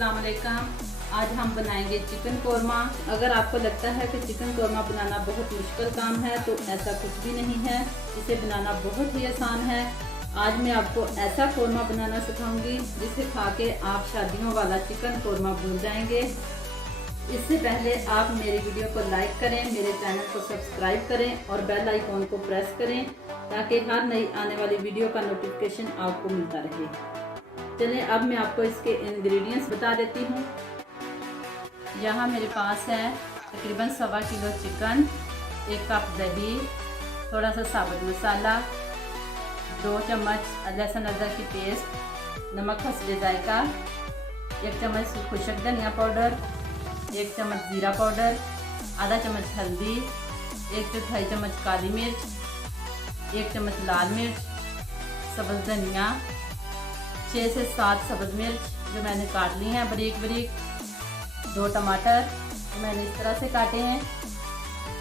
अस्सलाम वालेकुम। आज हम बनाएंगे चिकन कोरमा। अगर आपको लगता है कि चिकन कोरमा बनाना बहुत मुश्किल काम है तो ऐसा कुछ भी नहीं है, इसे बनाना बहुत ही आसान है। आज मैं आपको ऐसा कोरमा बनाना सिखाऊंगी जिसे खा के आप शादियों वाला चिकन कोरमा भूल जाएंगे। इससे पहले आप मेरी वीडियो को लाइक करें, मेरे चैनल को सब्सक्राइब करें और बेल आइकॉन को प्रेस करें ताकि हर नई आने वाली वीडियो का नोटिफिकेशन आपको मिलता रहे। चलें अब मैं आपको इसके इंग्रेडिएंट्स बता देती हूँ। यहाँ मेरे पास है तकरीबन 1.25 किलो चिकन, 1 कप दही, थोड़ा सा साबुत मसाला, 2 चम्मच लहसुन अदरक की पेस्ट, नमक हस्बे जायका, 1 चम्मच खुशक धनिया पाउडर, 1 चम्मच जीरा पाउडर, आधा चम्मच हल्दी, 1/4 चम्मच काली मिर्च, 1 चम्मच लाल मिर्च, सब्ज़ धनिया, 6 से 7 सब्ज़ मिर्च जो मैंने काट ली हैं बारीक बारीक, 2 टमाटर जो मैंने इस तरह से काटे हैं,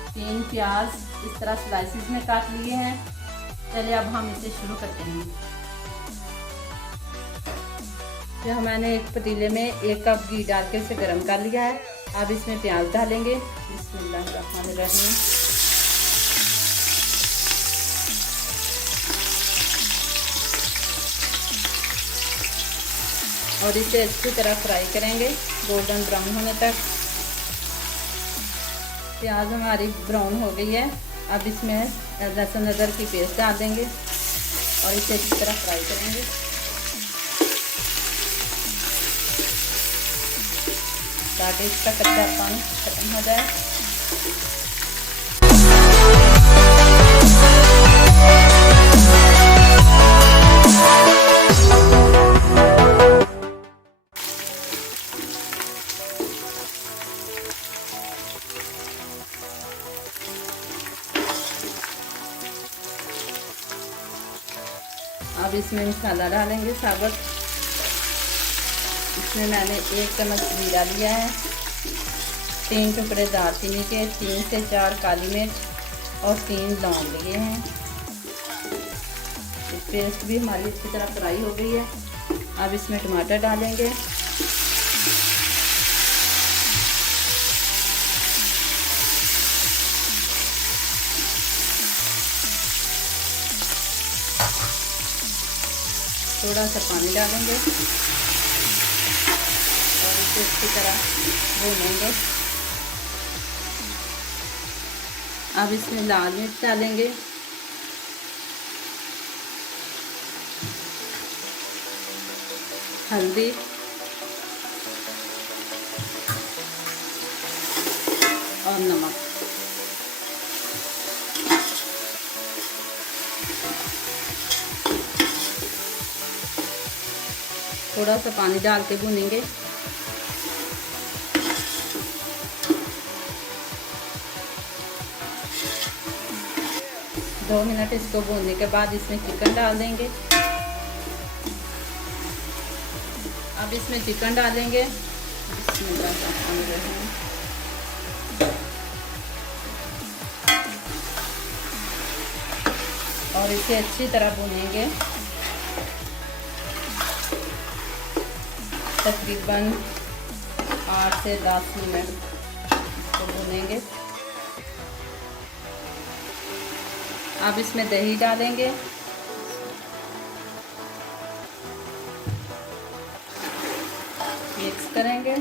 3 प्याज इस तरह स्लाइसिस में काट लिए हैं। चलिए अब हम इसे शुरू करते हैं। यह मैंने एक पतीले में 1 कप घी डाल के इसे गर्म कर लिया है। अब इसमें प्याज डालेंगे। बिस्मिल्लाहिर्रहमानिर्रहीम। और इसे अच्छी तरह फ्राई करेंगे गोल्डन ब्राउन होने तक। प्याज हमारी ब्राउन हो गई है। अब इसमें लहसुन अदरक की पेस्ट डाल देंगे और इसे अच्छी तरह फ्राई करेंगे ताकि इसका कच्चापन खत्म हो जाए। अब इसमें मसाला डालेंगे साबुत। इसमें मैंने 1 चम्मच जीरा लिया है, 3 टुकड़े दालचीनी के, 3 से 4 काली मिर्च और 3 लौंग लिए हैं। पेस्ट भी हमारी अच्छी तरह फ्राई हो गई है। अब इसमें टमाटर डालेंगे। थोड़ा सा पानी डालेंगे और इसे अच्छी तरह भूनेंगे। अब इसमें लाल मिर्च डालेंगे, हल्दी, और नमक। थोड़ा सा पानी डाल के भूनेंगे। दो मिनट इसको भूनने के बाद इसमें चिकन डाल देंगे। अब इसमें चिकन डालेंगे। और इसे अच्छी तरह भूनेंगे तकरीबन 8 से 10 मिनट इसको भूनेंगे। अब इसमें दही डालेंगे। मिक्स करेंगे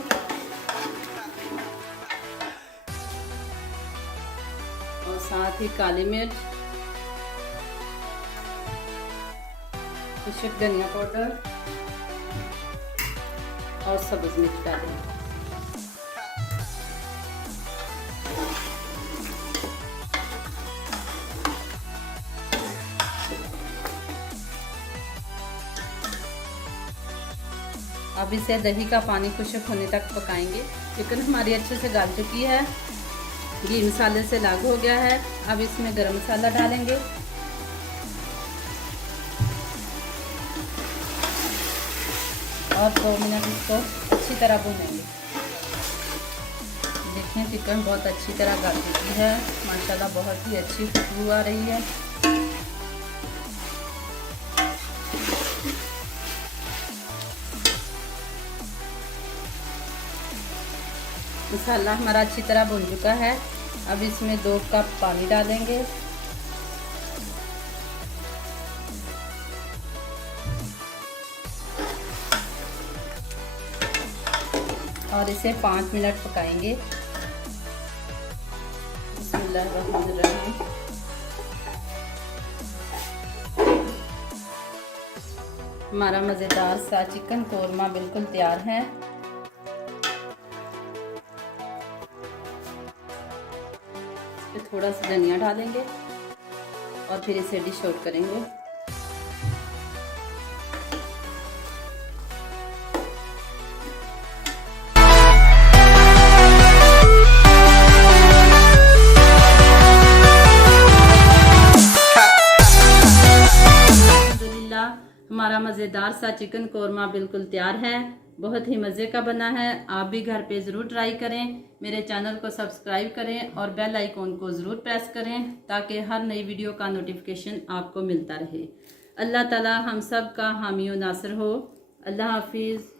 और साथ ही काली मिर्च, खुशक धनिया पाउडर और सब्ज़ मिर्च डालेंगे। अब इसे दही का पानी खुशक होने तक पकाएंगे। चिकन हमारी अच्छे से गल चुकी है, घी मसाले से लागू हो गया है। अब इसमें गरम मसाला डालेंगे और 2 मिनट इसको अच्छी तरह भूनेंगे। देखें चिकन बहुत अच्छी तरह गल चुकी है, माशाल्लाह बहुत ही अच्छी खुशबू आ रही है। मसाला हमारा अच्छी तरह भुन चुका है। अब इसमें 2 कप पानी डालेंगे। और इसे 5 मिनट पकाएंगे। बिस्मिल्लाहिर्रहमानिर्रहीम। हमारा मज़ेदार सा चिकन कोरमा बिल्कुल तैयार है। थोड़ा सा धनिया डालेंगे और फिर इसे डिश आउट करेंगे। हमारा मज़ेदार सा चिकन कोरमा बिल्कुल तैयार है। बहुत ही मज़े का बना है। आप भी घर पे ज़रूर ट्राई करें। मेरे चैनल को सब्सक्राइब करें और बेल आइकॉन को ज़रूर प्रेस करें ताकि हर नई वीडियो का नोटिफिकेशन आपको मिलता रहे। अल्लाह ताला हम सब का हामी व नासिर हो। अल्लाह हाफिज़।